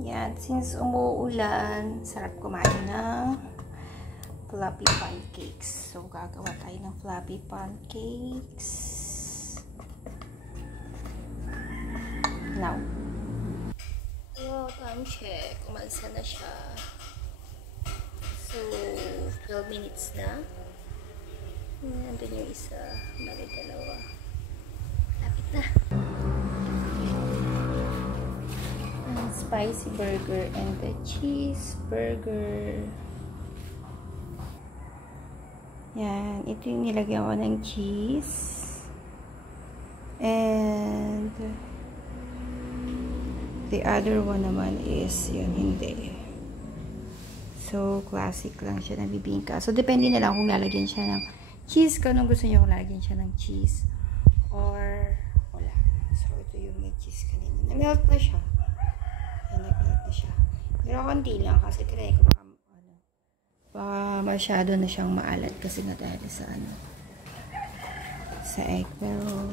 Yan, since umuulan, sarap kumain ng fluffy pancakes. So, gagawa tayo ng fluffy pancakes. Now. Wow, time check. Umalsa na siya. So, 12 minutes na. Nandun yung isa. Bali, dalawa. Lapit na. Spicy burger and the cheeseburger. Yan. Ito yung nilagyan ko ng cheese. And the other one naman is yun, hindi. So, classic lang siya na bibingka. So, depende na lang kung lalagyan siya ng cheese. Kung anong gusto niyo kung lalagyan siya ng cheese. Or, wala. So, ito yung may cheese kanina. Na-melt na siya. Ayan, nag-melt na siya. Pero konti lang kasi tinay ko baka masyado na siyang maalat kasi nga dahil sa sa egg. Pero,